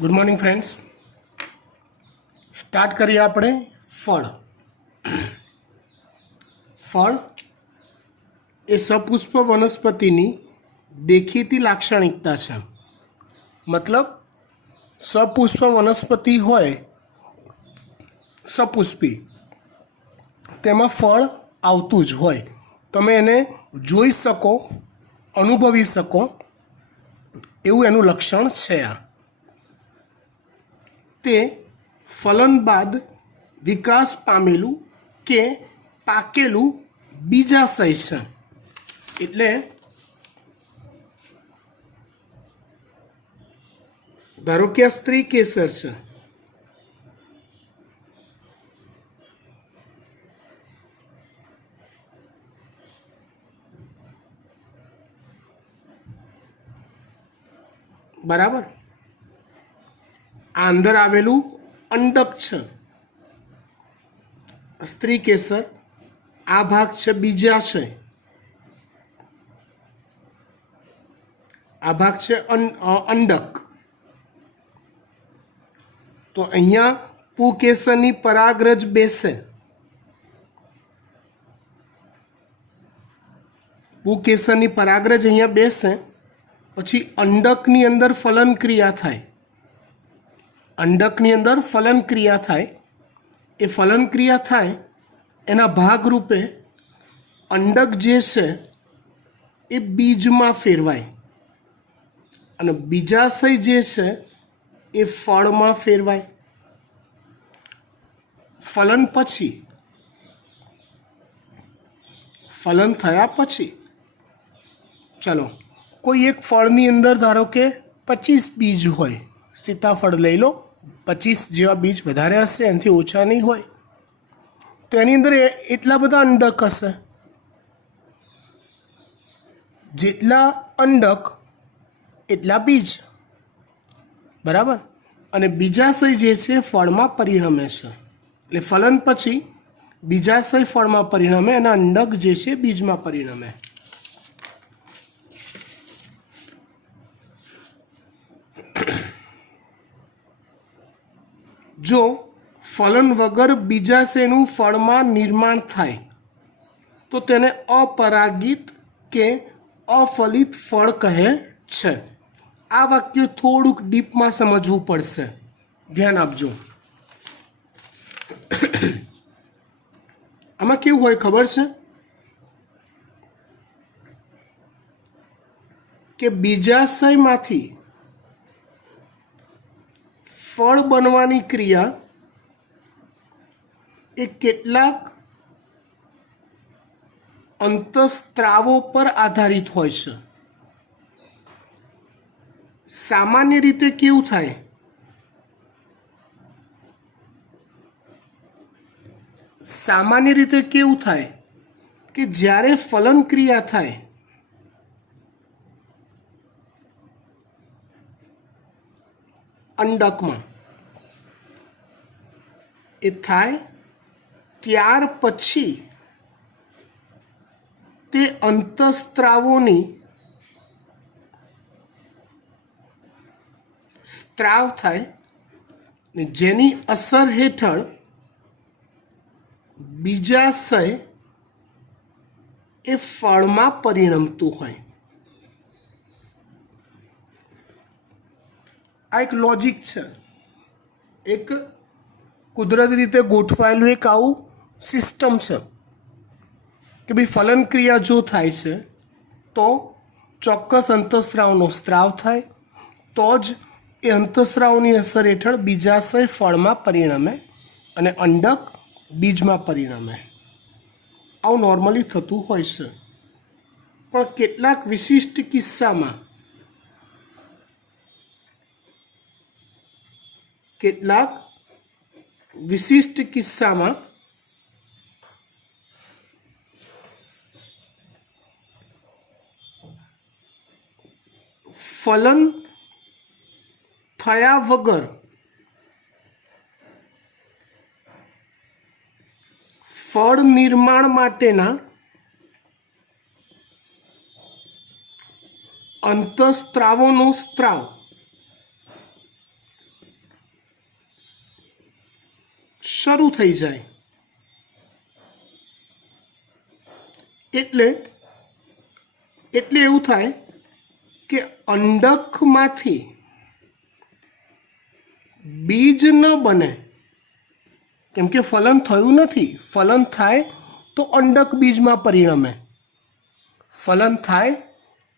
Good morning friends. Start करिए આપણે ફળ। ફળ એ સપુષ્પ વનસ્પતિની દેખીતી લાક્ષણિકતા છે। મતલબ સપુષ્પ વનસ્પતિ હોય, સપુષ્પી, તેમાં ફળ આવતું જ હોય। તમે એને જોઈ શકો, અનુભવી શકો એવું એનું લક્ષણ છે। આ તે ફલન બાદ વિકાસ પામેલું કે પાકેલું બીજાશય છે। એટલે ધારો કે આ સ્ત્રી કેસર છે, બરાબર। આ અંદર આવેલું અંડક છે, સ્ત્રી કેસર। આ ભાગ છે બીજાશય, આ ભાગ છે અંડક। તો અહીંયા પુકેસરની પરાગરજ બેસે, પુકેસરની પરાગરજ અહીંયા બેસે, પછી અંડકની અંદર ફલન ક્રિયા થાય। અંડકની અંદર ફલન ક્રિયા થાય। એ ફલન ક્રિયા થાય એના ભાગરૂપે અંડક જે છે એ બીજમાં ફેરવાય અને બીજાશય જે છે એ ફળમાં ફેરવાય। ફલન પછી, ફલન થયા પછી ચલો કોઈ એક ફળની અંદર ધારો કે 25 બીજ હોય, સીતાફળ લઈ લો, 25 જેવા બીજ વધારે હશે, એનાથી ઓછા નહીં હોય, તો એની અંદર એટલા બધા અંડક હશે। જેટલા અંડક એટલા બીજ, બરાબર। અને બીજાશય જે છે ફળમાં પરિણમે છે। એટલે ફલન પછી બીજાશય ફળમાં પરિણમે અને અંડક જે છે બીજમાં પરિણમે। જો ફલન વગર બીજાશયનું ફળમાં નિર્માણ થાય તો તેને અપરાગિત કે અફલિત ફળ કહે છે। આ વાક્ય થોડુંક ડીપમાં સમજવું પડશે, ધ્યાન આપજો। આમાં કેવું હોય ખબર છે કે બીજાશયમાંથી ફળ બનવાની ક્રિયા એ કેટલાક અંતઃસ્ત્રાવો પર આધારિત હોય છે। સામાન્ય રીતે કેવું થાય, સામાન્ય રીતે કેવું થાય કે જ્યારે ફલન ક્રિયા થાય અંડકમાં, એ થાય ત્યાર પછી તે અંતઃસ્ત્રાવોની સ્ત્રાવ થાય ને જેની અસર હેઠળ બીજાશય એ ફળમાં પરિણમતું હોય। આ એક લોજિક છે, એક કુદરતી રીતે ગોઠવાયેલું એક આવું સિસ્ટમ છે કે ભાઈ ફલન ક્રિયા જો થાય છે તો ચોક્કસ અંતઃસ્રાવનો સ્ત્રાવ થાય, તો જ એ અંતઃસ્રાવની અસર હેઠળ બીજાશય ફળમાં પરિણમે અને અંડક બીજમાં પરિણમે। આવું નોર્મલી થતું હોય છે, પણ કેટલાક વિશિષ્ટ કિસ્સામાં, કેટલાક વિશિષ્ટ કિસ્સામાં ફલન થયા વગર ફળ નિર્માણ માટેના અંતઃસ્ત્રાવોનો સ્ત્રાવ શરૂ થઈ જાય એટલે એવું થાય કે અંડકમાંથી બીજ ન બને, કેમ કે ફલન થયું નથી. ફલન થાય તો અંડક બીજમાં પરિણમે, ફલન થાય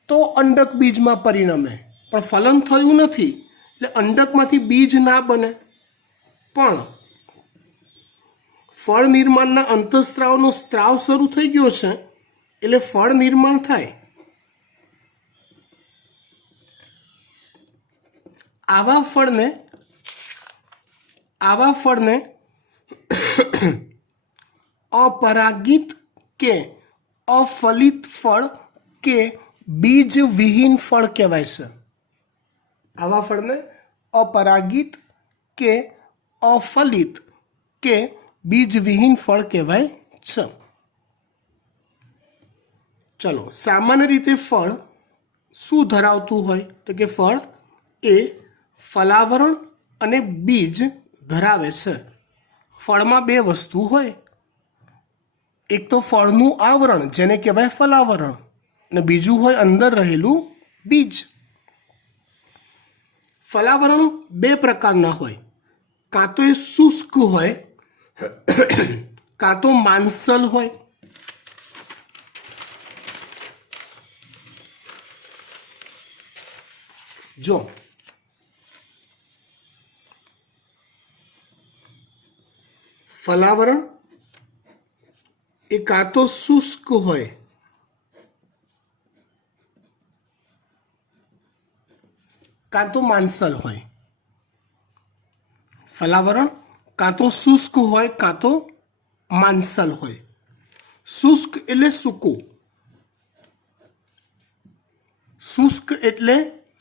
તો અંડક બીજમાં પરિણમે, પણ ફલન થયું નથી એટલે અંડકમાંથી બીજ ના બને. પણ ફળ નિર્માણના અંતઃસ્ત્રાવનો સ્ત્રાવ શરૂ થઈ ગયો છે એટલે ફળ નિર્માણ થાય. આવા ફળને अपरागित के अफलित फल के बीज विहीन फल कहवाय छे. आवा फळने अपरागित के अफलित के बीज विहीन फल कहवाय छे. चलो, सामान्य रीते फळ शुं धरावतुं होय तो के फळ ए फलावरण अने बीज धरावे छे. फळमां बे वस्तु होय, एक तो फळनुं आवरण जेने कहेवाय फलावरण ने बीजું होय अंदर रहेलुं बीज. फलावरण बे प्रकारना होय, कां तो ए शुष्क होय कां तो मांसल होय. जो फलावरण ए कां तो शुष्क होय कां तो मांसल होय. फलावरण कां तो शुष्क होय कां तो मांसल होय. शुष्क एटले सूकું, शुष्क एटले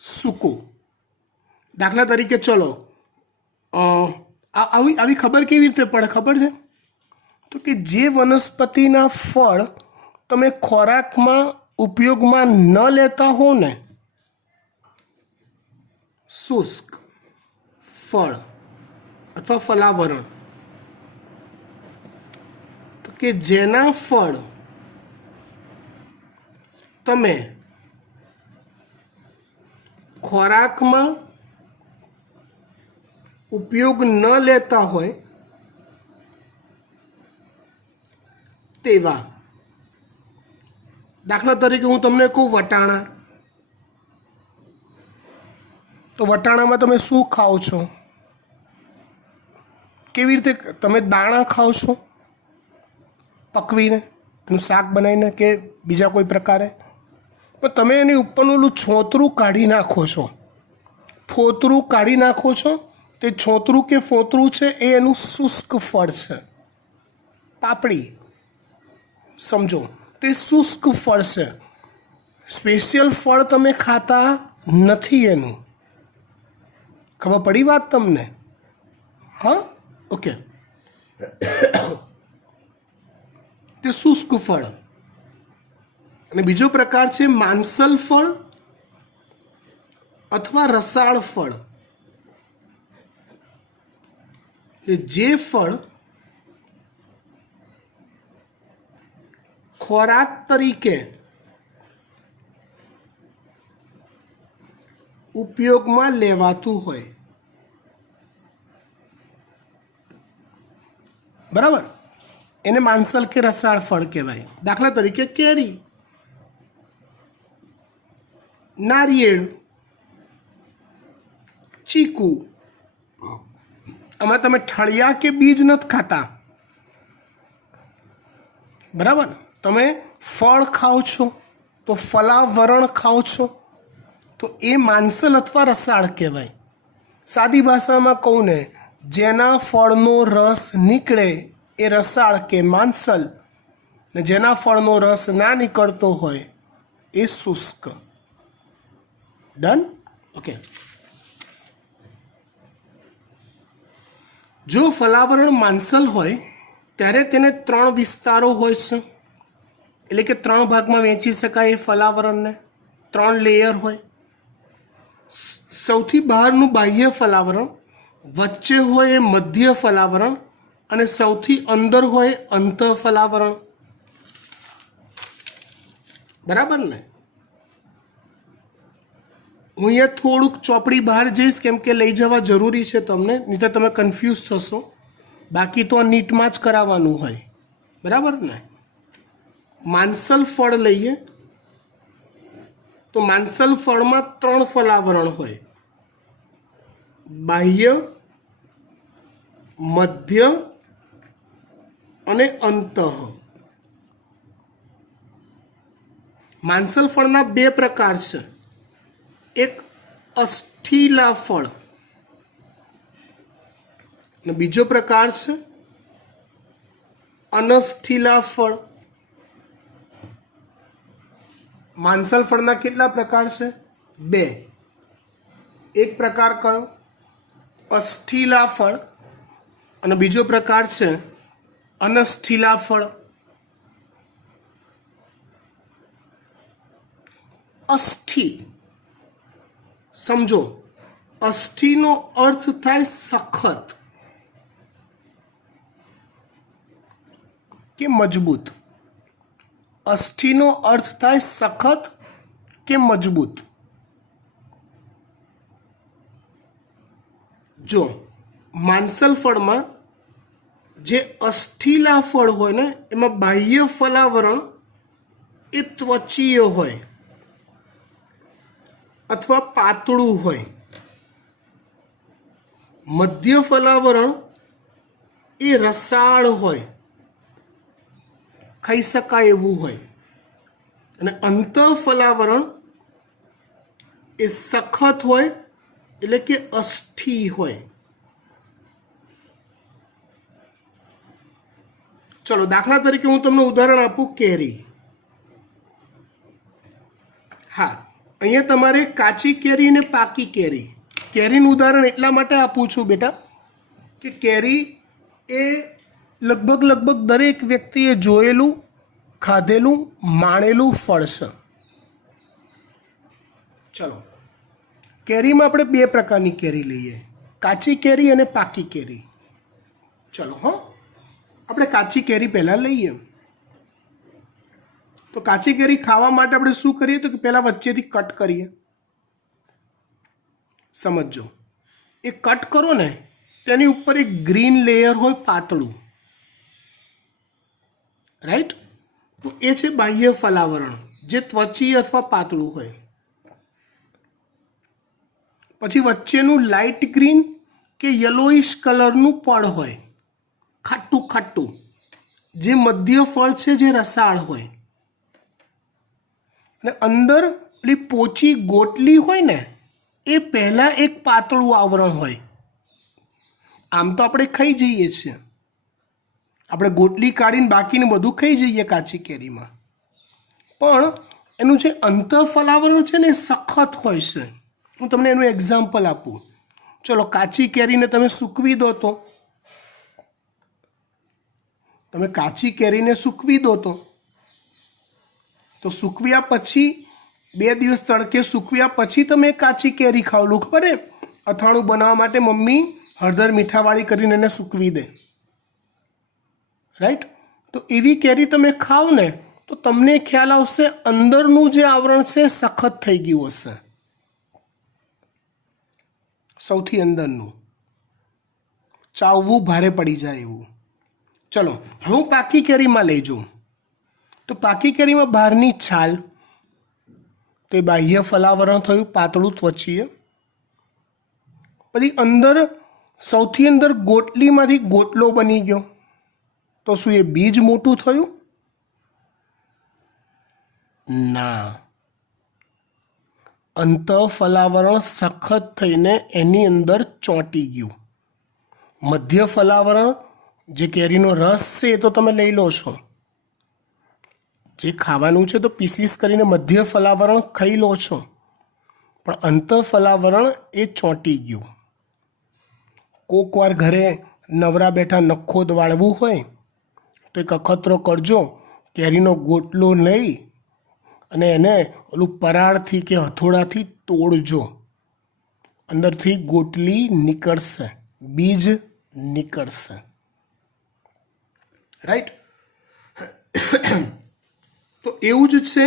सूकું. दाखला तरीके चलो આવી ખબર કેવી રીતે પડે ખબર છે? તો કે જે વનસ્પતિના ફળ તમે ખોરાકમાં ઉપયોગમાં ન લેતા હો ને, શુષ્ક ફળ અથવા ફલાવરણ, તો કે જેના ફળ તમે ખોરાકમાં उपयोग न लेता होय तेवा. दाखला तरीके हूँ तमने कहूँ वटाणा, तो वटाणा में तमे शुं खाओ छो? केवी रीते तमे दाणा खाओ छो पकवीने, एनुं शाक बनावीने के बीजा कोई प्रकारे, पण तमे एनी उपरनुं ओલું છોતરું काढी नाखो छो, फोतરું काढी नाखो छो. ते छोतरू के फोतरू है ए एनु शुष्क फल है. पापड़ी समझो, ते शुष्क फल है. स्पेशियल फल तमे खाता नहीं. एनु खबर पड़ी बात तमने? हाँ, ओके. ते शुष्क फल. अने बीजो प्रकार है मांसल फल अथवा रसाळ फल. जे फल खोराक तरीके उपयोग में लेवातुं होय, बराबर, एने मांसल के रसाळ फल कहेवाय. दाखला तरीके केरी, नारियेळ, चीकू. आमां तमे ठळिया के बीज नथी खाता, बराबर. तमे फळ खाओ छो तो फलावरण खाओ छो तो ए मांसल अथवा रसाळ कहेवाय. सादी भाषामां कहूं ने, जेना फळनो रस निकळे ए रसाळ के मांसल, ने जेना फळनो रस ना निकळतो होय ए शुष्क. डन? ओके. जो फलावरण मांसल होय त्यारे तेने 3 विस्तारों होय छे, एटले के 3 भागमां वहेंची शकाय. ए फलावरणने 3 लेयर होय. सौथी बहारनुं बाह्य फलावरण, वच्चे होय ए मध्य फलावरण અને સૌથી અંદર હોય અંતઃફલાવરણ, બરાબર ને? હું અહીંયા થોડુંક ચોપડી બહાર જઈશ કેમ કે લઈ જવા જરૂરી છે તમને, નહીં તો તમે કન્ફ્યુઝ થશો. બાકી તો નીટમાં જ કરાવવાનું હોય, બરાબર ને? માંસલ ફળ લઈએ તો માંસલ ફળમાં 3 ફલાવરણ હોય: બાહ્ય, મધ્ય અને અંતઃ. માંસલ ફળના 2 પ્રકાર છે. એક અસ્થિલા ફળ અને બીજો પ્રકાર છે અનસ્થિલા ફળ. માંસલ ફળના કેટલા પ્રકાર છે? 2. એક પ્રકાર કયો? અસ્થિલા ફળ અને બીજો પ્રકાર છે અનસ્થિલા ફળ. અસ્થિ સમજો, અસ્થિનો અર્થ થાય સખત કે મજબૂત. અસ્થિનો અર્થ થાય સખત કે મજબૂત. જો માંસલ ફળમાં જે અસ્થિલા ફળ હોય ને એમાં બાહ્ય ફલાવરણ એ ત્વચીય હોય અથવા પાતળું હોય. મધ્ય ફલાવરણ એ રસાળ હોય, ખાઈ શકાય એવું હોય. અને અંતઃ ફલાવરણ એ સખત હોય એટલે કે અસ્થિ હોય. ચલો દાખલા તરીકે હું તમને ઉદાહરણ આપું. કેરી. હા, અહીંયા તમારે કાચી કેરી અને પાકી કેરી. કેરીનું ઉદાહરણ એટલા માટે આપું છું બેટા કે કેરી એ લગભગ દરેક વ્યક્તિએ જોયેલું, ખાધેલું, માણેલું ફળ છે. ચલો, કેરીમાં આપણે 2 પ્રકારની કેરી લઈએ: કાચી કેરી અને પાકી કેરી. ચલો હો, આપણે કાચી કેરી પહેલાં લઈએ. તો કાચી કેરી ખાવા માટે આપણે શું કરીએ તો કે પહેલાં વચ્ચેથી કટ કરીએ. સમજો, એ કટ કરો ને તેની ઉપર એક ગ્રીન લેયર હોય પાતળું, રાઈટ? તો એ છે બાહ્ય ફલાવરણ, જે ત્વચી અથવા પાતળું હોય. પછી વચ્ચેનું લાઇટ ગ્રીન કે યલોઇશ કલરનું પડ હોય, ખાટું ખાટું, જે મધ્ય ફળ છે, જે રસાળ હોય. અને અંદર પેલી પોચી ગોટલી હોય ને એ પહેલાં એક પાતળું આવરણ હોય. આમ તો આપણે ખાઈ જઈએ છીએ, આપણે ગોટલી કાઢીને બાકીને બધું ખાઈ જઈએ કાચી કેરીમાં, પણ એનું જે અંતઃફલાવરણ છે ને એ સખત હોય છે. હું તમને એનું એક્ઝામ્પલ આપું. ચલો, કાચી કેરીને તમે સૂકવી દો તો તમે કાચી કેરીને સૂકવી દો તો સૂકવ્યા પછી 2 દિવસ તડકે સૂકવ્યા પછી તમે કાચી કેરી ખાવ લો. ખબર હે, અથાણું બનાવવા માટે મમ્મી હળદર મીઠાવાળી કરીને એને સૂકવી દે, રાઈટ? તો એવી કેરી તમે ખાવ ને તો તમને ખ્યાલ આવશે અંદરનું જે આવરણ છે સખત થઈ ગયું હશે, સૌથી અંદરનું, ચાવવું ભારે પડી જાય એવું. ચલો, હવે હું પાકી કેરીમાં લઈ જાઉં. તો પાકી કેરીમાં બહારની છાલ તો એ બાહ્ય ફલાવરણ થયું, પાતળું ત્વચીય. પછી અંદર, સૌથી અંદર ગોટલીમાંથી ગોટલો બની ગયો. તો શું એ બીજ મોટું થયું? ના, અંતઃફલાવરણ સખત થઈને એની અંદર ચોંટી ગયું. મધ્ય ફલાવરણ જે કેરીનો રસ છે એ તો તમે લઈ લો છો, જે ખાવાનું છે તો પીસીસ કરીને મધ્ય ફલાવરણ ખાઈ લો છો, પણ અંતઃફલાવરણ એ ચોંટી ગયું. કોક વાર ઘરે નવરા બેઠા નખો વાળવું હોય તો એક અખતરો કરજો, કેરીનો ગોટલો લઈ અને એને ઓલું પરાળથી કે હથોડાથી તોડજો, અંદરથી ગોટલી નીકળશે, બીજ નીકળશે. રાઈટ. તો એવું જ છે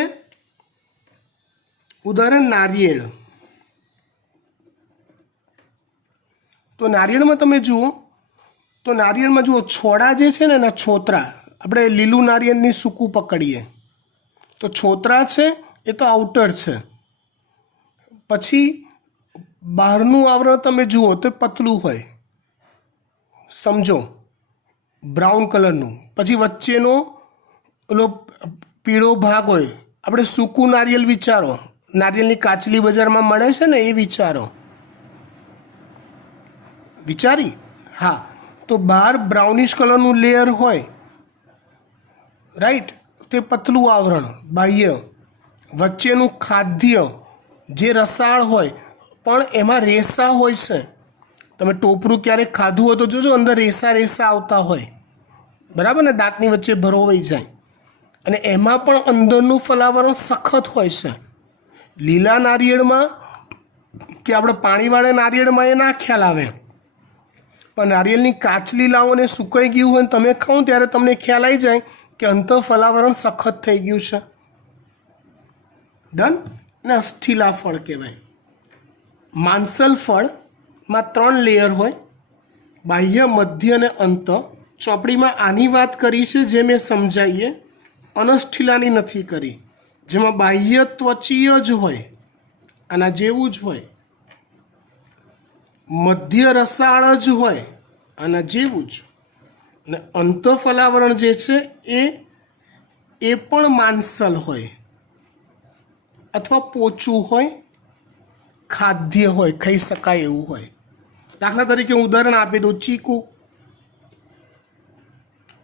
ઉદાહરણ નારિયેળ. તો નારિયેળમાં તમે જુઓ તો નારિયેળમાં જુઓ છોડા જે છે ને એના છોતરા, આપણે લીલું નારિયેળની સૂકું પકડીએ તો છોતરા છે એ તો આઉટર છે, પછી બહારનું આવરણ તમે જુઓ તો પતલું હોય, સમજો બ્રાઉન કલરનું, પછી વચ્ચેનો ઓલો પીળો ભાગ હોય. આપણે સૂકું નારિયેળ વિચારો, નારિયેળની કાચલી બજારમાં મળે છે ને એ વિચારો, વિચારી? હા. તો બહાર બ્રાઉનિશ કલરનું લેયર હોય, રાઈટ, તે પતલું આવરણ બાહ્ય, વચ્ચેનું ખાદ્ય જે રસાળ હોય પણ એમાં રેસા હોય છે. તમે ટોપરું ક્યારેક ખાધું હોય તો જોજો અંદર રેસા રેસા આવતા હોય, બરાબર ને, દાંતની વચ્ચે ભરોવાઈ જાય. અને એમાં પણ અંદરનું ફલાવરણ સખત હોય છે. લીલા નારિયેળમાં કે આપણે પાણીવાળા નારિયેળમાં એ ના ખ્યાલ આવે, પણ નારિયેળની કાચલી લાવો ને સુકાઈ ગયું હોય ને તમે ખાઓ ત્યારે તમને ખ્યાલ આવી જાય કે અંતર ફલાવરણ સખત થઈ ગયું છે. ડન ને. અસ્થિલા ફળ કહેવાય. માંસલ ફળમાં 3 લેયર હોય, બાહ્ય, મધ્ય અને અંત. ચોપડીમાં આની વાત કરી છે જે મેં સમજાવીએ, અનસ્થિલાની નથી કરી, જેમાં બાહ્ય ત્વચીય જ હોય, આના જેવું જ હોય, મધ્ય રસાળ જ હોય, આના જેવું જ, અને અંતઃફલાવરણ જે છે એ પણ માંસલ હોય અથવા પોચું હોય, ખાદ્ય હોય, ખાઈ શકાય એવું હોય. દાખલા તરીકે હું ઉદાહરણ આપી દઉં, ચીકુ.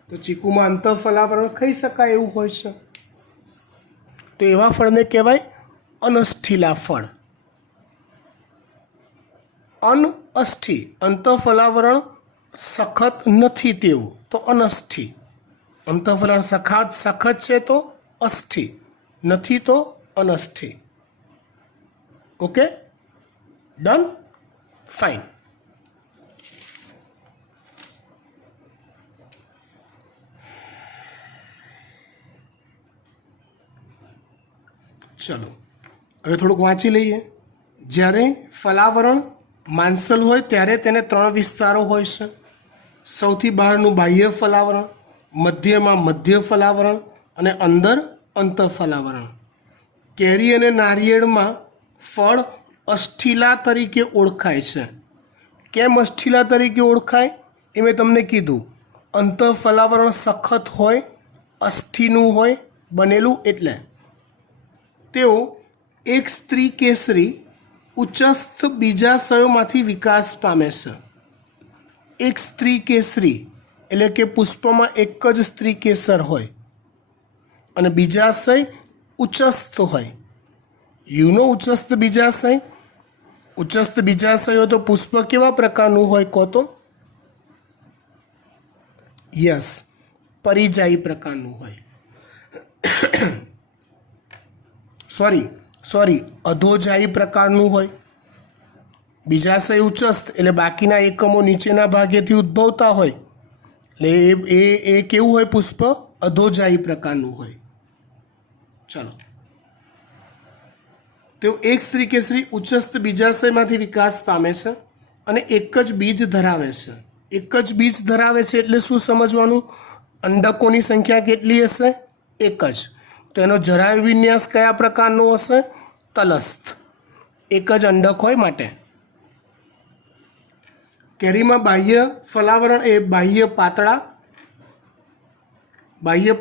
તો ચીકુમાં અંતઃફલાવરણ ખાઈ શકાય એવું હોય છે, તો એવા ફળને કહેવાય અનસ્થિલા ફળ. અનઅસ્થિ, અંતઃફલાવરણ સખત નથી તેવું તો અનસ્થિ. અંતઃફલાવરણ સખત છે તો અસ્થિ, નથી તો અનસ્થિ. Okay, done, fine. ચલો હવે થોડુંક વાંચી લઈએ. જ્યારે ફલાવરણ માંસલ હોય ત્યારે તેને 3 વિસ્તારો હોય છે. સૌથી બહારનું બાહ્ય ફલાવરણ, મધ્યમાં મધ્ય ફલાવરણ અને અંદર અંતઃફલાવરણ. કેરી અને નારિયેળમાં ફળ અસ્થિલા તરીકે ઓળખાય છે. કેમ અસ્થિલા તરીકે ઓળખાય એ મેં તમને કીધું. અંતઃફલાવરણ સખત હોય, અસ્થિનું હોય બનેલું, એટલે તેઓ એક સ્ત્રી કેસરી ઉચ્ચસ્થ બીજાશયોમાંથી વિકાસ પામે છે. એક સ્ત્રી કેસરી એટલે કે પુષ્પમાં એક જ સ્ત્રી કેસર હોય અને બીજાશય ઉચ્ચસ્થ હોય. યુનો ઉચ્ચસ્થ બીજાશય. ઉચ્ચસ્થ બીજાશય હોય તો પુષ્પ કેવા પ્રકારનું હોય કહો તો? યસ, પરિજાયી પ્રકારનું હોય. સોરી, અધોજાયી પ્રકારનું હોય. બીજાશય ઉચ્ચસ્થ એટલે બાકીના એકમો નીચેના ભાગેથી ઉદ્ભવતા હોય, એટલે એ કેવું હોય પુષ્પ? અધોજાયી પ્રકારનું હોય. ચલો, તેઓ એક સ્ત્રી કેસરી ઉચ્ચસ્થ બીજાશયમાંથી વિકાસ પામે છે અને એક જ બીજ ધરાવે છે. એક જ બીજ ધરાવે છે એટલે શું સમજવાનું? અંડકોની સંખ્યા કેટલી હશે? એક જ. તો એનો જરાય વિન્યાસ કયા પ્રકારનો હશે? તલસ્થ. એક જ અંડક હોય માટે. કેરીમાં બાહ્ય ફલાવરણ એ બાહ્ય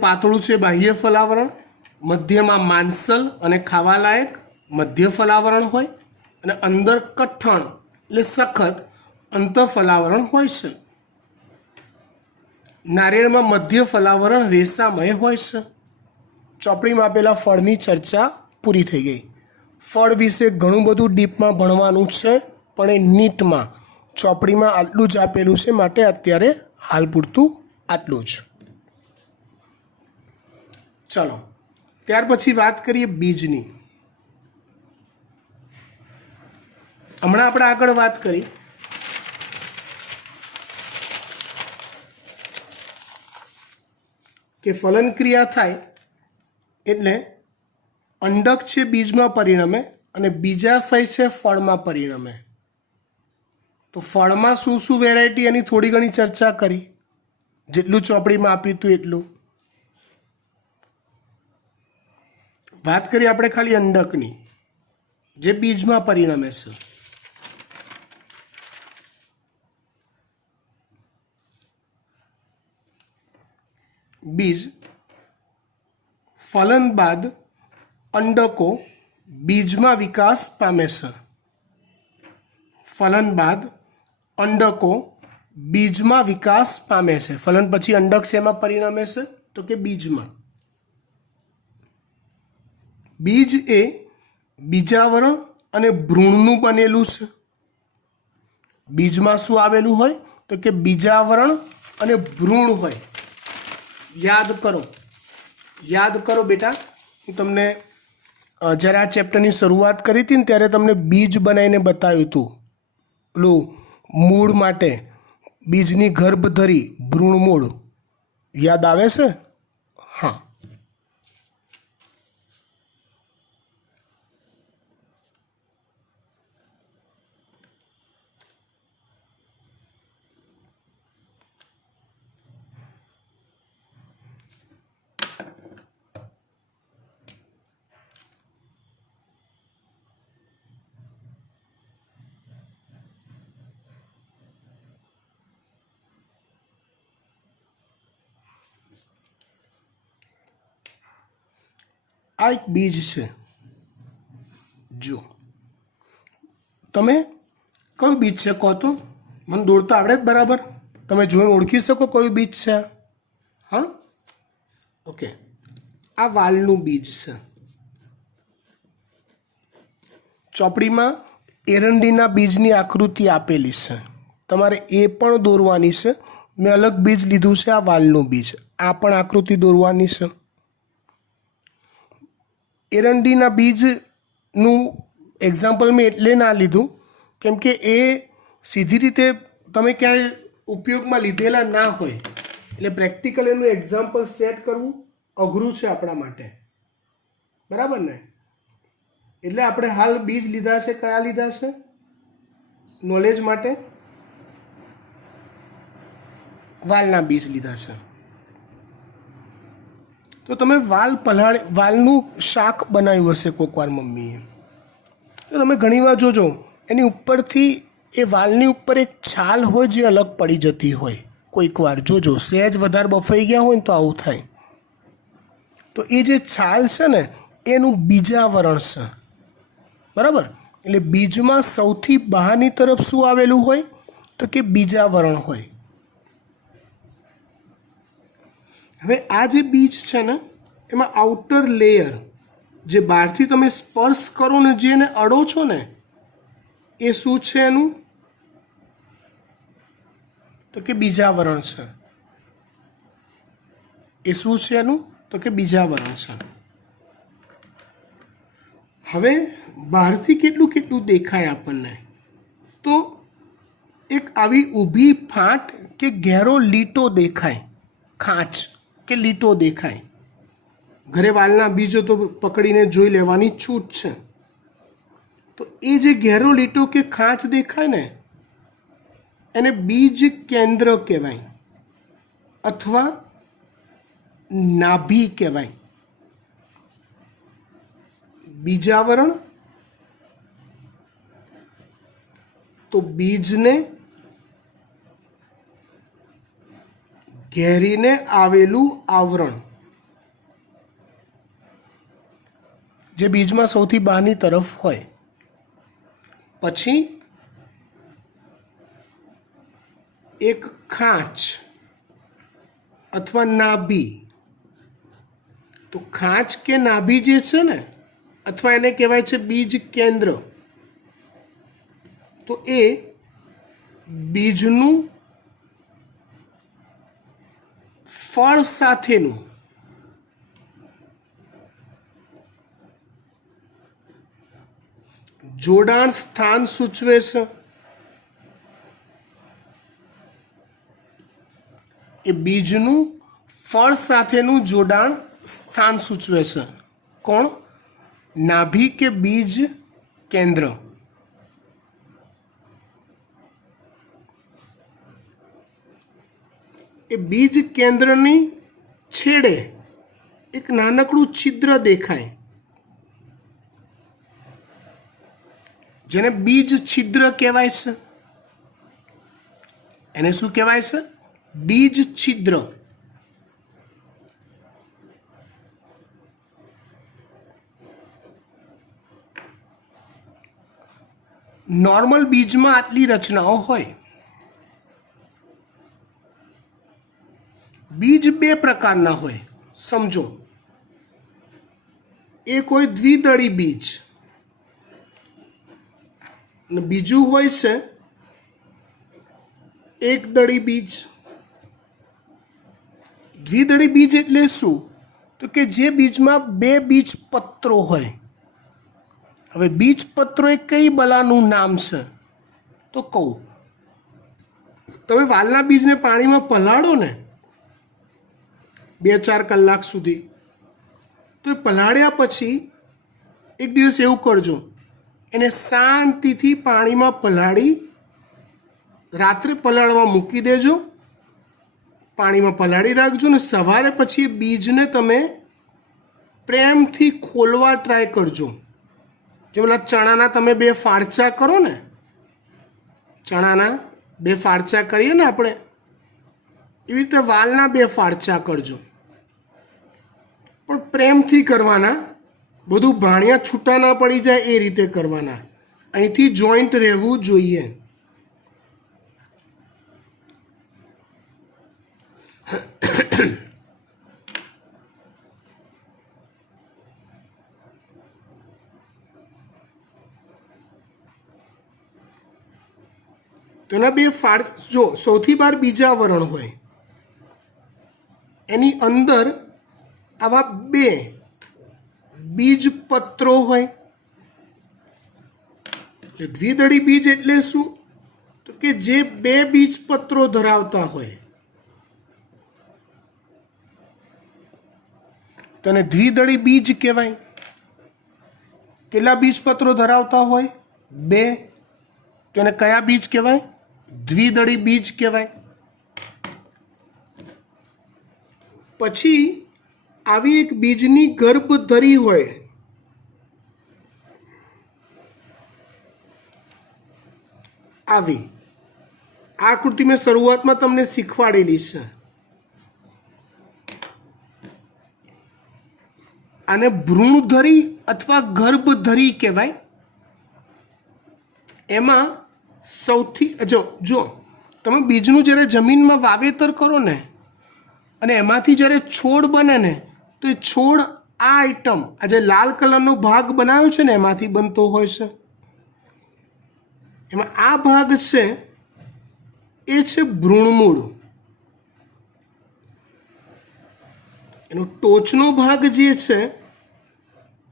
પાતળું છે બાહ્ય ફલાવરણ. મધ્યમાં માંસલ અને ખાવાલાયક મધ્ય ફલાવરણ હોય અને અંદર કઠણ એટલે સખત અંતઃફલાવરણ હોય છે. નારિયેળમાં મધ્ય ફલાવરણ રેસામય હોય છે. ચોપડીમાં આપેલા ફળની ચર્ચા પૂરી થઈ ગઈ. ફળ વિશે ઘણું બધું ડીપમાં ભણવાનું છે, પણ એ નીટમાં ચોપડીમાં આટલું જ આપેલું છે, માટે અત્યારે હાલ પૂરતું આટલું જ. ચલો, ત્યાર પછી વાત કરીએ બીજની. હમણાં આપણે આગળ વાત કરી કે ફલન ક્રિયા થાય એટલે અંડક છે બીજમાં પરિણમે અને બીજાશય છે ફળમાં પરિણમે. તો ફળમાં શું શું વેરાયટી એની થોડી ઘણી ચર્ચા કરી, જેટલું ચોપડીમાં આપ્યું હતું એટલું. વાત કરીએ આપણે ખાલી અંડકની, જે બીજમાં પરિણમે છે. બીજ ફલન બાદ અંડકો બીજમાં વિકાસ પામે છે. ફલન બાદ અંડકો બીજમાં વિકાસ પામે છે. ફલન પછી અંડક શેમાં પરિણમે છે? તો કે બીજમાં. બીજ એ બીજાવરણ અને ભ્રૂણનું બનેલું છે. બીજમાં શું આવેલું હોય? તો કે બીજાવરણ અને ભ્રૂણ હોય. યાદ કરો બેટા, હું તમને જ્યારે આ ચેપ્ટરની શરૂઆત કરી હતી ને ત્યારે તમને બીજ બનાવીને બતાવ્યું હતું. પેલું મૂળ માટે બીજની ગર્ભ ધરી ભ્રૂણ મૂળ યાદ આવે છે? હા. આ એક બીજ છે. જો તમે કયું બીજ છે કહો તો, મને દોડતા આવડે જ બરાબર? તમે જોઈને ઓળખી શકો કયું બીજ છે? હા, ઓકે. આ વાલનું બીજ છે. ચોપડીમાં એરંડીના બીજની આકૃતિ આપેલી છે, તમારે એ પણ દોરવાની છે. મેં અલગ બીજ લીધું છે, આ વાલનું બીજ. આ પણ આકૃતિ દોરવાની છે. એરંડીના બીજનું એક્ઝામ્પલ મેં એટલે ના લીધું કેમ કે એ સીધી રીતે તમે ક્યાંય ઉપયોગમાં લીધેલા ના હોય, એટલે પ્રેક્ટિકલ એનું એક્ઝામ્પલ સેટ કરવું અઘરું છે આપણા માટે, બરાબર ને? એટલે આપણે હાલ બીજ લીધા છે. કયા લીધા છે નોલેજ માટે? વાલના બીજ લીધા છે. તો તમે વાલનું શાક બનાવ્યું હશે કોઈક વાર મમ્મીએ, તો તમે ઘણીવાર જોજો એની ઉપરથી એ વાલની ઉપર એક છાલ હોય જે અલગ પડી જતી હોય. કોઈક વાર જોજો, સહેજ વધારે બફાઈ ગયા હોય ને તો આવું થાય. તો એ જે છાલ છે ને એનું બીજાવરણ છે, બરાબર? એટલે બીજમાં સૌથી બહારની તરફ શું આવેલું હોય? તો કે બીજાવરણ હોય. હવે આ જે બીજ છે ને એમાં આઉટર લેયર જે બહારથી તમે સ્પર્શ કરો ને, જે એને અડો છો ને, એ શું છે એનું? તો કે બીજાવરણ છે. એ શું છે એનું? તો કે બીજાવરણ છે. હવે બહારથી કેટલું કેટલું દેખાય આપણને? તો એક આવી ઊભી ફાંટ કે ઘેરો લીટો દેખાય, ખાંચ કે લીટો દેખાય. ઘરે વાલના બીજો તો પકડીને જોઈ લેવાની છૂટ છે. તો એ જે ઘેરો લીટો કે ખાંચ દેખાય ને એને બીજ કેન્દ્ર કહેવાય અથવા નાભી કહેવાય. બીજાવરણ તો બીજને ઘેરીને આવેલું આવરણ, જે બીજમાં સૌથી બહારની તરફ હોય. પછી એક ખાંચ અથવા નાભી. તો ખાંચ કે નાભી જે છે ને, અથવા એને કહેવાય છે બીજ કેન્દ્ર, તો એ બીજનું ફળ સાથેનું જોડાણ સ્થાન સૂચવે છે. એ બીજનું ફળ સાથેનું જોડાણ સ્થાન સૂચવે છે. કોણ? નાભી કે બીજ કેન્દ્ર. એ બીજ કેન્દ્રની છેડે એક નાનકડું છિદ્ર દેખાય, જેને બીજ છિદ્ર કહેવાય છે. એને શું કહેવાય છે? બીજ છિદ્ર. નોર્મલ બીજમાં આટલી રચનાઓ હોય. બીજ બે પ્રકારના હોય, સમજો. એક હોય દ્વિદળી બીજ અને બીજું હોય છે એકદળી બીજ. દ્વિદળી બીજ એટલે શું? તો કે જે બીજમાં બે બીજપત્રો હોય. હવે બીજપત્રો એ કઈ બલાનું નામ છે તો કહું. તમે વાલના બીજને પાણીમાં પલાળો ને 2-4 કલાક સુધી, તો એ પલાળ્યા પછી એક દિવસ એવું કરજો, એને શાંતિથી પાણીમાં પલાળી રાત્રે પલાળવા મૂકી દેજો. પાણીમાં પલાળી રાખજો ને સવારે પછી એ બીજને તમે પ્રેમથી ખોલવા ટ્રાય કરજો. જે પેલા ચણાના તમે 2 ફાળચા કરો ને, ચણાના 2 ફાળચા કરીએ ને આપણે, એવી રીતે વાલના 2 ફાળચા કરજો. પણ પ્રેમથી કરવાના, બધું ભાણિયા છૂટા ના પડી જાય એ રીતે કરવાના. અહીંથી જોઈન્ટ રહેવું જોઈએ. તો એના 2 ફાળ, જો સૌથી બહાર બીજાવરણ હોય, એની અંદર આવા 2 બીજપત્રો હોય. દ્વિદળી બીજ એટલે શું? તો કે જે 2 બીજપત્રો ધરાવતા હોય. તેને દ્વિદળી બીજ કહેવાય. કેટલા બીજપત્રો ધરાવતા હોય? 2. તો એને કયા બીજ કહેવાય? દ્વિદળી બીજ કહેવાય. પછી આવી એક બીજની ગર્ભધરી હોય. આવી આ આકૃતિ મેં શરૂઆતમાં તમને શીખવાડેલી છે. આને ભ્રૂણધરી અથવા ગર્ભધરી કહેવાય. એમાં સૌથી જો તમે બીજનું જ્યારે જમીનમાં વાવેતર કરો ને અને એમાંથી જ્યારે છોડ બને ને, તો એ છોડ આ આઈટમ, આ જે લાલ કલરનો ભાગ બનાવ્યો છે ને, એમાંથી બનતો હોય છે. એમાં આ ભાગ છે એ છે ભ્રૂણમૂળ. એનો ટોચનો ભાગ જે છે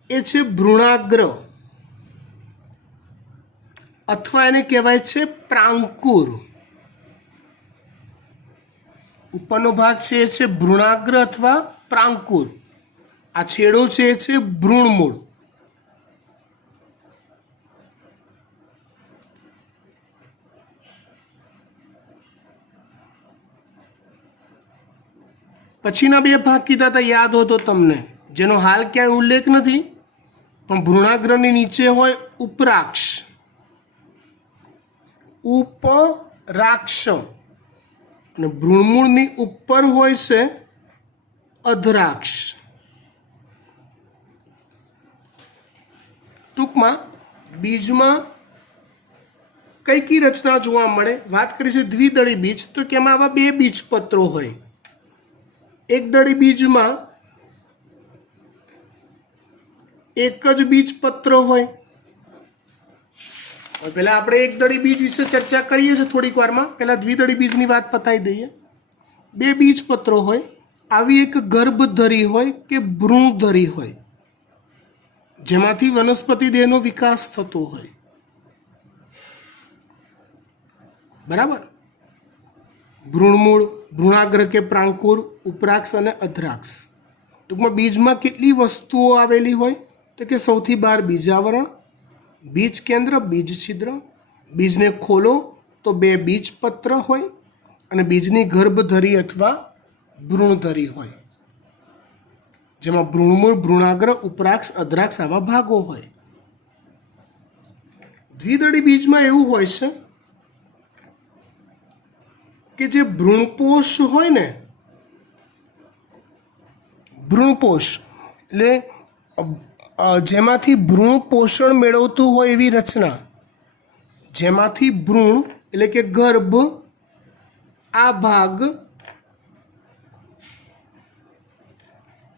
એ છે ભ્રૂણાગ્ર, અથવા એને કહેવાય છે પ્રાંકુર. ઉપરનો ભાગ છે એ છે ભ્રૂણાગ્ર અથવા પ્રાંકુર. આ છેડો છે એ છે ભ્રૂણમૂળ. પછીના 2 ભાગ કીધા હતા, યાદ હોય તો તમને, જેનો હાલ ક્યાંય ઉલ્લેખ નથી, પણ ભ્રૂણાગ્રની નીચે હોય ઉપરાક્ષ. ઉપરાક્ષ. અને ભ્રૂણમૂળની ઉપર હોય છે અધરાક્ષ. ટૂંકમાં બીજમાં કઈ કઈ રચના જોવા મળે? વાત કરીશું દ્વિદળી બીજ, તો કે એમાં આવા 2 બીજપત્રો હોય. એકદળી બીજમાં એક જ બીજપત્ર હોય. પહેલા આપણે એકદળી બીજ વિશે ચર્ચા કરીએ છીએ થોડીક વારમાં. પહેલા દ્વિદળી બીજની વાત પતાવી દઈએ. 2 બીજપત્રો હોય. આવી એક ગર્ભધરી હોય કે ભ્રૂણધરી હોય, જેમાંથી વનસ્પતિ દેહનો વિકાસ થતો હોય. બરાબર? ભ્રૂણમૂળ, ભ્રૂણાગ્ર કે પ્રાંકુર, ઉપરાક્ષ અને અધ્રાક્ષ. ટૂંકમાં બીજમાં કેટલી વસ્તુઓ આવેલી હોય તો કે સૌથી બહાર બીજાવરણ, બીજ કેન્દ્ર, બીજ છિદ્ર, બીજને ખોલો તો 2 બીજપત્ર હોય અને બીજની ગર્ભધરી અથવા ભ્રૂણધરી હોય, જેમાં ભ્રૂણમૂળ, ભ્રૂણાગ્ર, ઉપરાક્ષ, અધ્રાક્ષ આવા ભાગો હોય. દ્વિદળી બીજમાં એવું હોય છે કે જે ભ્રૂણપોષ હોય ને, ભ્રૂણપોષ એટલે જેમાંથી ભ્રૂણ પોષણ મેળવતું હોય એવી રચના, જેમાંથી ભ્રૂણ એટલે કે ગર્ભ આ ભાગ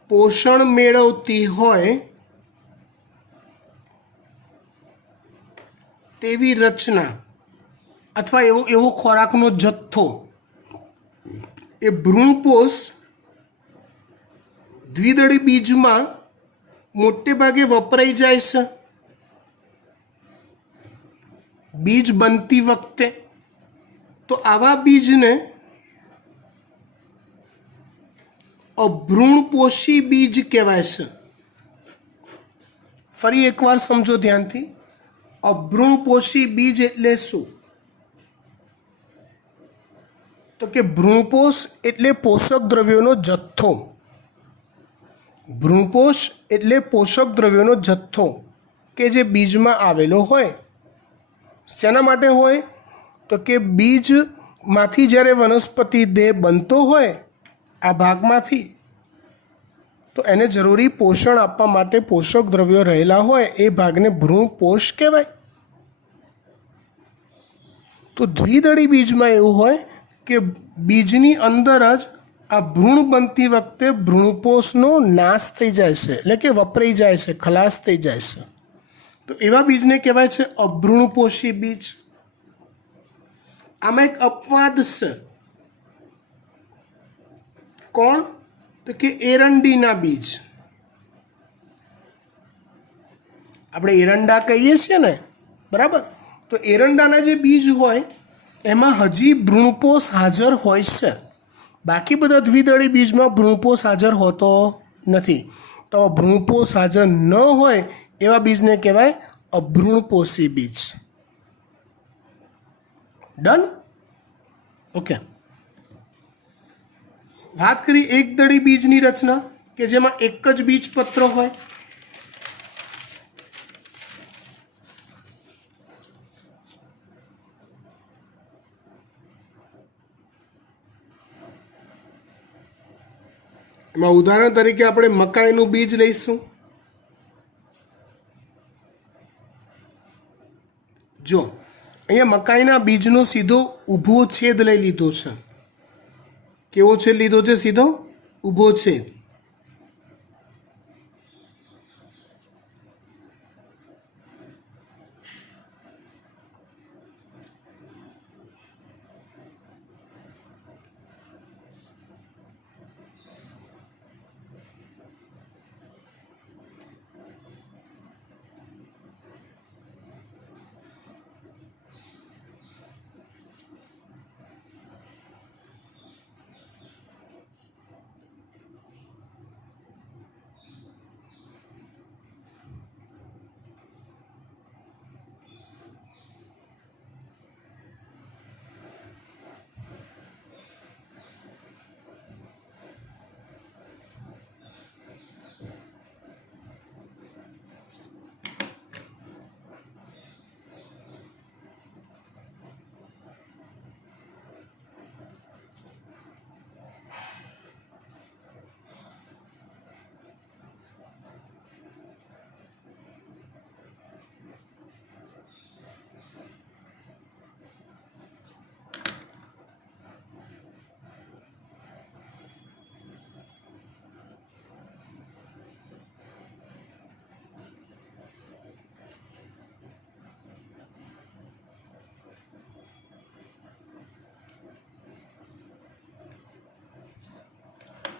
પોષણ મેળવતી હોય તેવી રચના અથવા એવો ખોરાકનો જથ્થો, એ ભ્રૂણપોષ દ્વિદળી બીજમાં મોટે ભાગે વપરાઈ જાય છે બીજ બનતી વખતે. તો આવા બીજને અભ્રૂણપોષી બીજ કહેવાય છે. ફરી એકવાર સમજો ધ્યાનથી, અભ્રૂણપોષી બીજ એટલે શું? તો કે ભ્રૂણપોષ એટલે પોષક દ્રવ્યોનો જથ્થો. ભ્રૂણપોષ એટલે પોષક દ્રવ્યોનો જથ્થો કે જે બીજમાં આવેલો હોય. શેના માટે હોય? તો કે બીજમાંથી જ્યારે વનસ્પતિ દેહ બનતો હોય આ ભાગમાંથી, તો એને જરૂરી પોષણ આપવા માટે પોષક દ્રવ્યો રહેલા હોય એ ભાગને ભ્રૂણપોષ કહેવાય. તો દ્વિદળી બીજમાં એવું હોય કે બીજની અંદર જ આ ભ્રૂણ બનતી વખતે ભ્રૂણપોષનો નાશ થઈ જાય છે, એટલે કે વપરાઈ જાય છે, ખલાસ થઈ જાય છે. તો એવા બીજને કહેવાય છે અભ્રૂણપોષી બીજ. આમાં એક અપવાદ છે. કોણ? તો કે એરંડીના બીજ. આપણે એરંડા કહીએ છીએ ને, બરાબર? તો એરંડાના જે બીજ હોય એમાં હજી ભ્રૂણપોષ હાજર હોય છે. બાકી બધા દ્વિદળી બીજમાં ભ્રૂણપોષ હાજર હોતો નથી. તો ભ્રૂણપોષ હાજર ન હોય એવા બીજને કહેવાય અભ્રૂણપોષી બીજ. ડન? ઓકે. વાત કરી એકદળી બીજની રચના કે જેમાં એક જ બીજપત્ર હોય. એમાં ઉદાહરણ તરીકે આપણે મકાઈનું બીજ લઈશું. જો અહીંયા મકાઈના બીજનો સીધો ઊભો છેદ લઈ લીધો છે. કેવો છેદ લીધો છે? સીધો ઊભો છેદ.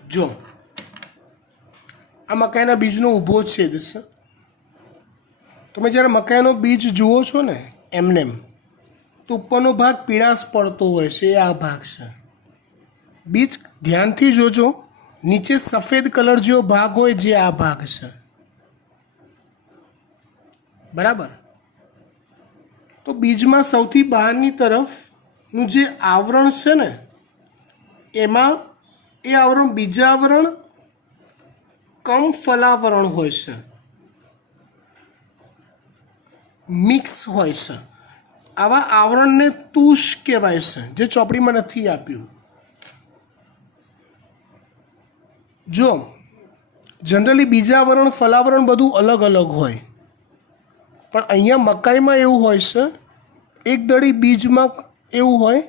જો આ મકાઈના બીજનો ઊભો છેદ છે. તમે જ્યારે મકાઈનો બીજ જુઓ છો ને એમનેમ, તો ઉપરનો ભાગ પીળાશ પડતો હોય છે, એ આ ભાગ છે. बीज ध्यानथी जोजो, नीचे सफेद कलर जो भाग होय जे आ भाग छे, बराबर। तो बीज में सौथी बहारनी तरफ नु जे आवरण छे ने एमां ए आवरण बीजावरण कम फलावरण होय छे, मिक्स होय छे। आवा आवरण ने तुष कहेवाय छे, जे चोपड़ी में नथी आप्युं। जो जनरली बीजावरण फलावरण बधुं अलग अलग होय, पण अहींया मकाई में एवुं होय छे, एक दड़ी बीज में एवुं होय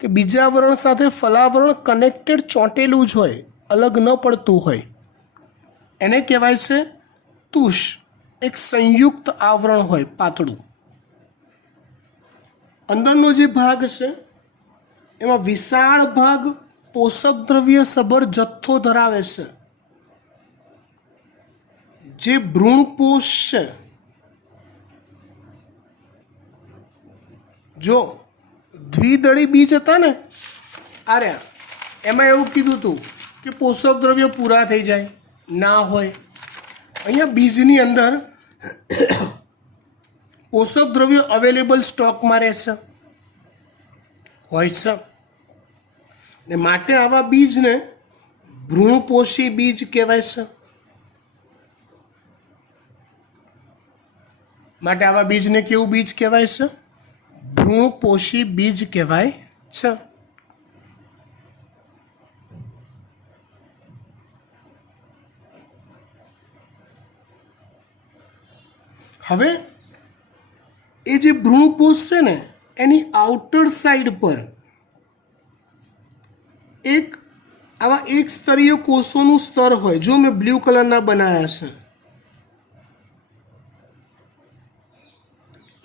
कि बीजावरण साथे फलावरण कनेक्टेड चोंटेलुं ज होय, अलग न पड़तुं होय। एने कहेवाय छे तुष, एक संयुक्त आवरण होय पातळुं। अंदरनो जे भाग छे एमां विशाळ भाग पोषक द्रव्य सभर जथ्थो धरावे छे। जे भ्रूणपोष छे, जो द्विदળી बीज हता ने आ रह्या, एमां एवुं कीधुं हतुं कि पोषक द्रव्य पूरा थई जाय, ना होय। अहींया बीजनी अंदर पोषक द्रव्य अवेलेबल स्टॉक में रहेशे, होय छे, ने माटे आवा बीज ने भ्रूणपोषी बीज कहेवाय छे। माटे आवा बीज ने केवुं बीज कहेवाय छे? भ्रूणपोषी बीज कहेवाय छे। हवे ए जे भ्रूणपोष छे ने एनी आउटर साइड पर एक आवा एक स्तरीय कोषोनुं स्तर होय, जो मैं ब्लू कलरना बनाया छे।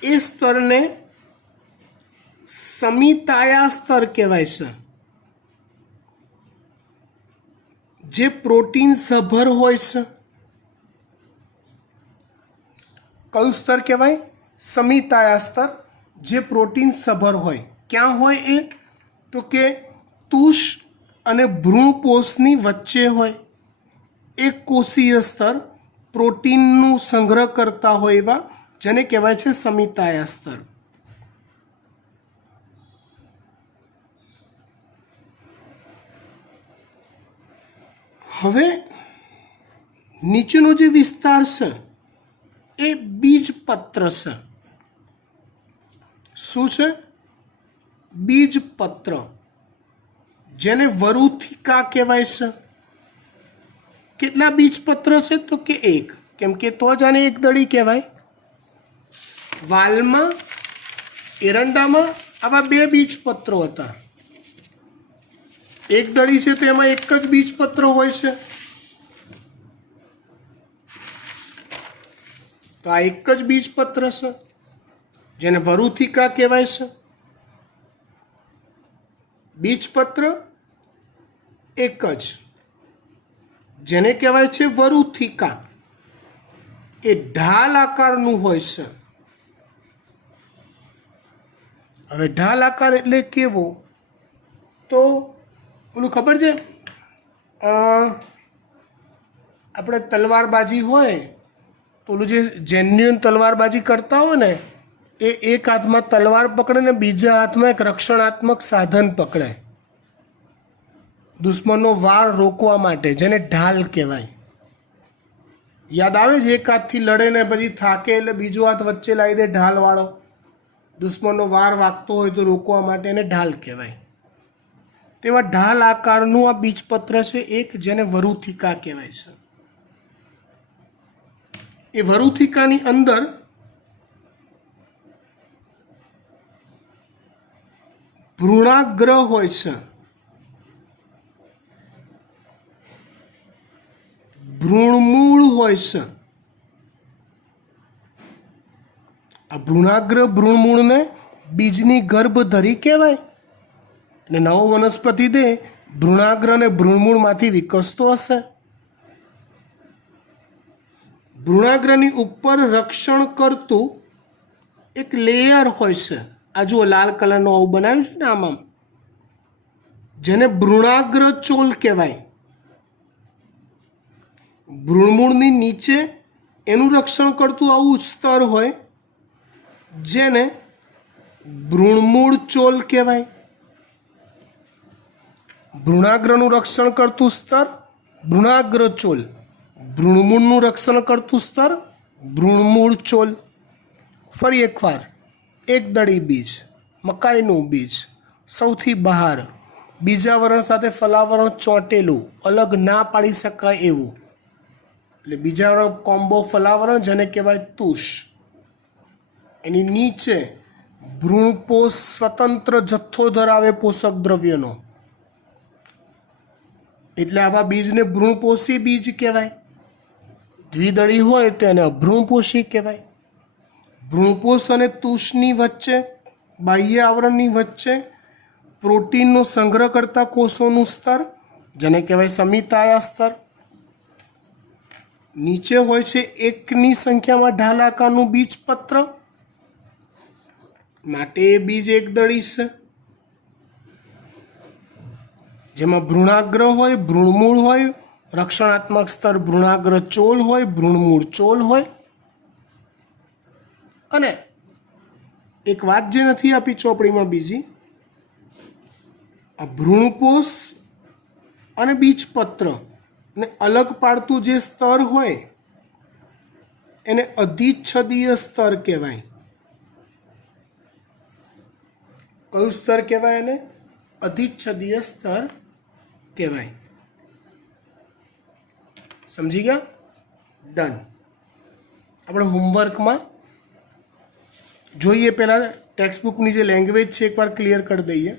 ए स्तरने समिताया स्तर कहेवाय छे, जे प्रोटीन सभर होय छे। कयुं स्तर कहेवाय? समिताया स्तर, जे प्रोटीन सभर होय। क्या होय ए? तो के तुष अने भ्रूणपोषनी वच्चे होय। एक कोषीय स्तर प्रोटीननुं संग्रह करता होय एवा जेने कहेवाय छे समिताया स्तर। हवे नीचेनो जे विस्तार छे ए बीजपत्र छे। शुं छे? बीजपत्र, जेने वरुथिका कहेवाय छे। केटला बीजपत्र छे? तो के एक, केम के तो ज आने एक दड़ी कहेवाय। वालमां, एरंडामां आवा बे बीजपत्रो हता। एक दड़ी छे तो एमां एक ज बीजपत्र होय छे, तो आ एक ज बीजपत्र छे, जेने वरुथिका कहेवाय छे। बीजपत्र एक ज, जेने कहेवाय छे वरुथिका। ए ढाल आकारनुं होय छे। हवे ढाल आकार एटले केवो? तो ओલું ખબર છે, આપણે તલવારબાજી હોય તો ઓલું જે જેન્યુઅન તલવારબાજી કરતા હોય ને એ એક હાથમાં તલવાર પકડે ને બીજા હાથમાં એક રક્ષણાત્મક સાધન પકડે દુશ્મનનો વાર રોકવા માટે, જેને ઢાલ કહેવાય। યાદ આવે છે? એક હાથથી લડે ને પછી થાકે એટલે બીજો હાથ વચ્ચે લાવી દે ઢાલવાળો, દુશ્મનનો વાર વાગતો હોય તો રોકવા માટે એને ઢાલ કહેવાય। તેવા ઢાલ આકારનું આ બીજપત્ર છે એક, જેને વરુથિકા કહેવાય છે। એ વરુથિકાની અંદર ભ્રૂણાગ્ર હોય છે, ભ્રૂણમૂળ હોય છે। આ ભ્રૂણાગ્ર ભ્રૂણમૂળને બીજની ગર્ભધરી કહેવાય। અને નવો વનસ્પતિ દે ભ્રૂણાગ્ર અને ભ્રૂણમૂળમાંથી વિકસતો હશે। ભ્રૂણાગ્રની ઉપર રક્ષણ કરતું એક લેયર હોય છે। આ જુઓ લાલ કલરનું આવું બનાવ્યું છે ને આમાં, જેને ભ્રૂણાગ્ર ચોલ કહેવાય. ભ્રૂણમૂળની નીચે એનું રક્ષણ કરતું આવું સ્તર હોય જેને ભ્રૂણમૂળ ચોલ કહેવાય. ભ્રૂણાગ્રનું રક્ષણ કરતું સ્તર ભ્રૂણાગ્ર ચોલ, ભ્રૂણમૂળનું રક્ષણ કરતું સ્તર ભ્રૂણમૂળ ચોલ. ફરી એકવાર, એકદળી બીજ, મકાઈનું બીજ, સૌથી બહાર, બીજાવરણ સાથે ફલાવરણ ચોંટેલું, અલગ ના પાડી શકાય એવું, એટલે બીજાવરણ કોમ્બો ફલાવરણ જેને કહેવાય તુષ. એની નીચે ભ્રૂણપોષ સ્વતંત્ર જથ્થો ધરાવે પોષક દ્રવ્યનો, એટલે આવા બીજને ભ્રૂણપોષી બીજ કહેવાય. દ્વિદળી હોય તો એને અભ્રૂણપોષી કહેવાય. ભ્રૂણપોષ અને તુષની વચ્ચે, બાહ્ય આવરણની વચ્ચે પ્રોટીનનો સંગ્રહ કરતા કોષોનું સ્તર જેને કહેવાય સમિતાયા સ્તર. નીચે હોય છે એકની સંખ્યામાં ઢાલાકારનું બીજપત્ર, માટે એ બીજ એકદળી છે, જેમાં ભ્રૂણાગ્ર હોય, ભ્રૂણમૂળ હોય, રક્ષણાત્મક સ્તર ભ્રૂણાગ્ર ચોલ હોય, ભ્રૂણમૂળ ચોલ હોય. અને એક વાત જે નથી આપી ચોપડીમાં બીજી, આ ભ્રૂણપોષ અને બીજપત્ર ને અલગ પાડતું જે સ્તર હોય એને અધિચ્છદીય સ્તર કહેવાય. કયું સ્તર કહેવાય એને? અધિચ્છદીય સ્તર કહેવાય. સમજી ગયા? ડન. આપણે હોમવર્કમાં જોઈએ, પહેલાં ટેક્સ્ટબુકની જે લેંગ્વેજ છે એકવાર ક્લિયર કરી દઈએ.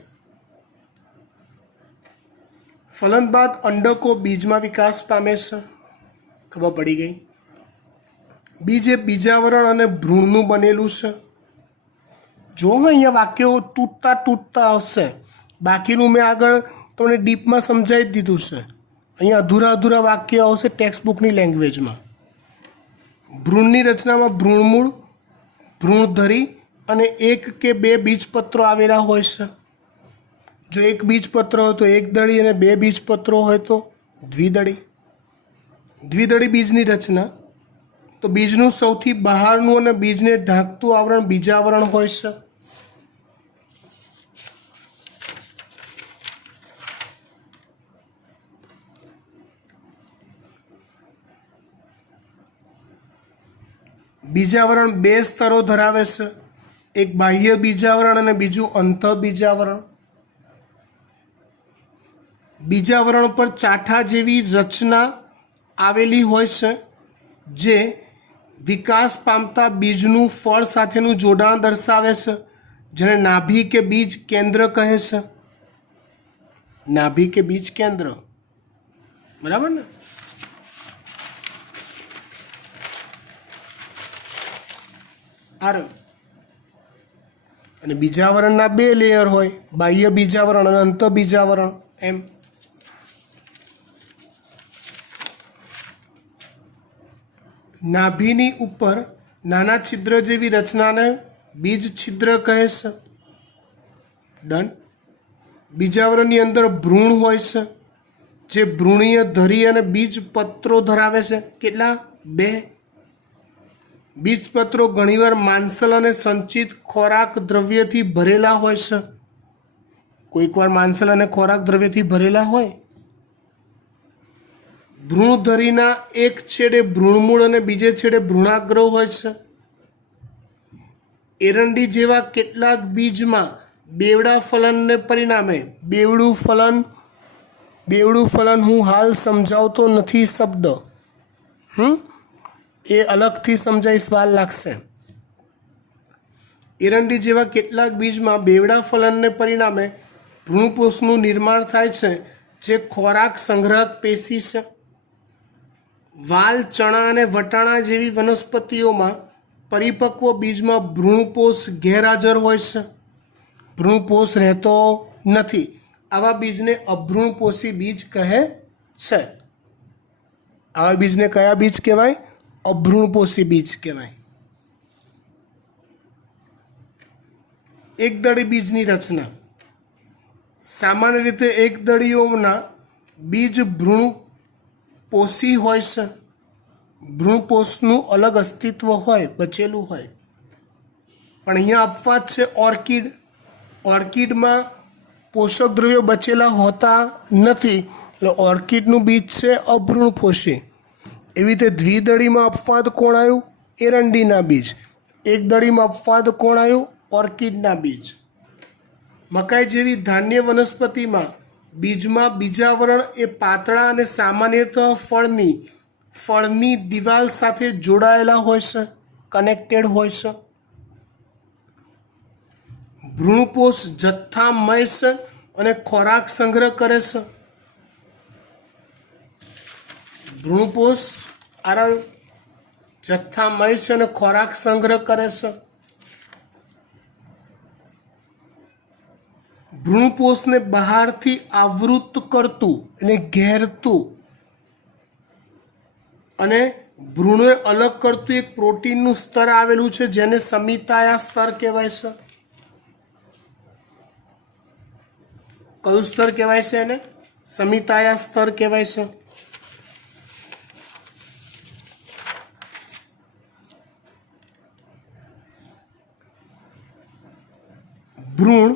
ફલન બાદ અંડકો બીજમાં વિકાસ પામે છે, ખબર પડી ગઈ. બીજ એ બીજાવરણ અને ભ્રૂણનું બનેલું છે. જો અહીંયા વાક્યો તૂટતા આવશે, બાકીનું મેં આગળ તમને ડીપમાં સમજાવી જ દીધું છે. અહીંયા અધૂરા વાક્ય આવશે ટેક્સ્ટબુકની લેંગ્વેજમાં. ભ્રૂણની રચનામાં ભ્રૂણમૂળ, ભ્રૂણધરી અને એક કે બે બીજપત્રો આવેલા હોય છે. જો એક બીજપત્ર હોય તો એકદળી અને બે બીજપત્રો હોય તો દ્વિદળી. દ્વિદળી બીજની રચના, તો બીજનું સૌથી બહારનું અને બીજને ઢાંકતું આવરણ બીજાવરણ હોય છે. બીજાવરણ બે સ્તરો ધરાવે છે, એક બાહ્ય બીજાવરણ અને બીજું અંતઃ બીજાવરણ. બીજાવરણ પર ચાઠા જેવી રચના આવેલી હોય છે જે વિકાસ પામતા બીજનું ફળ સાથેનું જોડાણ દર્શાવે છે, જેને નાભી કે બીજ કેન્દ્ર કહે છે. નાભી કે બીજ કેન્દ્ર, બરાબર ને? અને બીજાવરણના બે લેયર હોય, બાહ્ય બીજાવરણ અને અંતઃ બીજાવરણ. એમ નાભીની ઉપર નાના છિદ્ર જેવી રચનાને બીજ છિદ્ર કહે છે. ડન. બીજાવરણની અંદર ભ્રૂણ હોય છે જે ભ્રૂણીય ધરી અને બીજપત્રો ધરાવે છે. કેટલા? બે. બીજપત્રો ઘણીવાર માંસલ અને સંચિત ખોરાક દ્રવ્યથી ભરેલા હોય છે. કોઈકવાર માંસલ અને ખોરાક દ્રવ્યથી ભરેલા હોય. ભ્રૂણધરીના એક છેડે ભ્રૂણમૂળ અને બીજે છેડે ભ્રૂણાગ્ર હોય છે. એરંડી જેવા કેટલાક બીજમાં બેવડા ફલનને પરિણામે, બેવડું ફલન હું હાલ સમજાવતો નથી શબ્દ, એ અલગથી સમજાવીશ, વાર લાગશે. એરંડી જેવા કેટલાક બીજમાં બેવડા ફલનને પરિણામે ભ્રૂણપોષનું નિર્માણ થાય છે જે ખોરાક સંગ્રહક પેશી છે. વાલ, ચણા અને વટાણા જેવી વનસ્પતિઓમાં પરિપક્વ બીજમાં ભ્રૂણપોષ ગેરહાજર હોય છે, ભ્રૂણપોષ રહેતો નથી. આવા બીજને અભ્રૂણપોષી બીજ કહે છે. આવા બીજને કયા બીજ કહેવાય? અભ્રૂણપોષી બીજ કહેવાય. એકદળી બીજની રચના, સામાન્ય રીતે એકદળીઓના બીજ ભ્રૂણપોષી હોય છે. ભ્રૂણપોષનું અલગ અસ્તિત્વ હોય, બચેલું હોય. પણ અહીંયા અપવાદ છે ઓર્કિડ. ઓર્કિડમાં પોષક દ્રવ્યો બચેલા હોતા નથી, એટલે ઓર્કિડનું બીજ છે અભ્રૂણપોષી. એવી રીતે દ્વિદળીમાં અપવાદ કોણ આવ્યું? એરંડીના બીજ. એકદળીમાં અપવાદ કોણ આવ્યું? ઓર્કિડના બીજ. મકાઈ જેવી ધાન્ય વનસ્પતિમાં બીજમાં બીજાવરણ એ પાતળા અને સામાન્યતઃ ફળની દિવાલ સાથે જોડાયેલા હોય છે, કનેક્ટેડ હોય છે. ભ્રૂણપોષ જથ્થામય છે અને ખોરાક સંગ્રહ કરે છે. ભ્રૂણપોષ જથ્થામય છે અને ખોરાક સંગ્રહ કરે છે. ભ્રૂણપોષને બહારથી આવૃત કરતું અને ઘેરતું અને ભ્રૂણને અલગ કરતું એક પ્રોટીનનું સ્તર આવેલું છે, જેને સમિતાયા સ્તર કહેવાય છે. કયું સ્તર કહેવાય છે? એને સમિતાયા સ્તર કહેવાય છે. ભ્રૂણ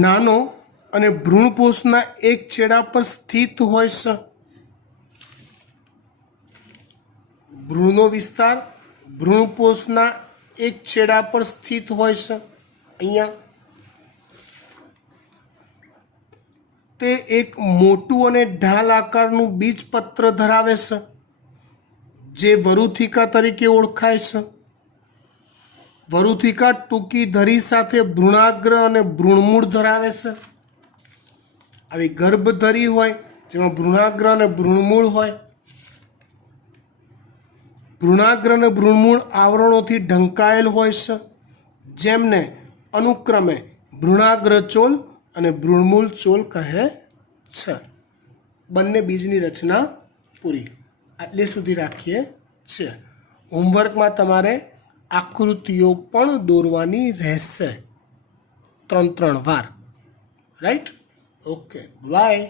નાનો અને ભ્રૂણપોષના એક છેડા પર સ્થિત હોય છે. ભ્રૂણનો વિસ્તાર ભ્રૂણપોષના એક છેડા પર સ્થિત હોય છે. અહીંયા તે એક મોટું અને ઢાલ આકારનું બીજપત્ર ધરાવે છે, જે વરુથિકા તરીકે ઓળખાય છે. વરુથિકા ટૂંકી ધરી સાથે ભ્રૂણાગ્ર અને ભ્રૂણમૂળ ધરાવે છે. આવી ગર્ભધરી હોય જેમાં ભ્રૂણાગ્ર અને ભ્રૂણમૂળ હોય. ભ્રૂણાગ્ર અને ભ્રૂણમૂળ આવરણોથી ઢંકાયેલ હોય છે, જેમને અનુક્રમે ભ્રૂણાગ્રચોલ અને ભ્રૂણમૂળ ચોલ કહે છે. બંને બીજની રચના પૂરી. આટલે સુધી રાખીએ છીએ. હોમવર્કમાં તમારે આકૃતિઓ પણ દોરવાની રહેશે 3 વાર. રાઈટ? Okay, by.